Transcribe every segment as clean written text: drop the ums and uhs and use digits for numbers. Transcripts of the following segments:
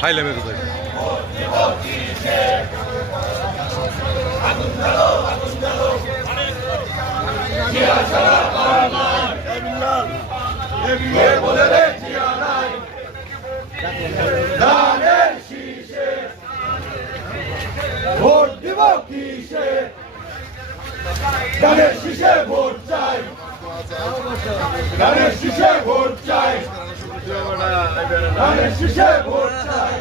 high level কোথায় vote দিব কিসে ধানের শীষে ভোট চাই ধানের শীষে ভোট চাই ধানের শীষে ভোট চাই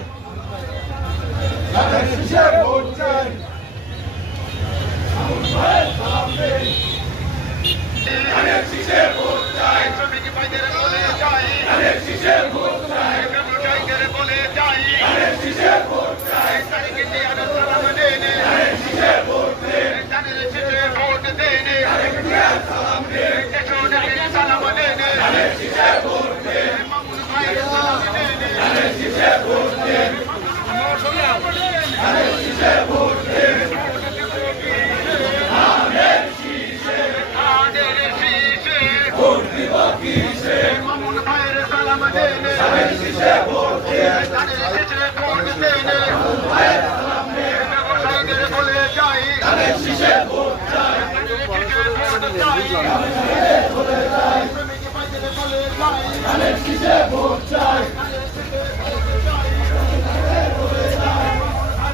ধানের শীষে ভোট চাই ধানের শীষে ভোট চাই শ্রমিক ভাইদের বলে যাই ধানের শীষে ভোট চাই ব্যবসায়ীদের বলে যাই ধানের শীষে ভোট চাই তারিখে দিয়ে সালাম দেন ধানের শীষে ভোট দেন ধানের শীষে ভোট দেন তারিখে দিয়ে সালাম দেন দেশনেত্রীর সালাম দেন ধানের শীষে ভোট দেন মামুন ভাইয়ের সালাম দেন ধানের শীষে ভোট দেন ধানের শীষে ভোট দেন ভোট দিব কিসে মামুন ভাইয়ের সালাম দেন ধানের শীষে ভোট দেন ধানের শীষে ভোট দেন মামুন ভাইয়ের সালাম দেন ব্যবসায়ীদের বলে যাই ধানের শীষে ভোট চাই ধানের শীষে ভোট চাই ধানের শীষে বলে যাই শ্রমিক ভাইদের বলে যাই ধানের শীষে ভোট চাই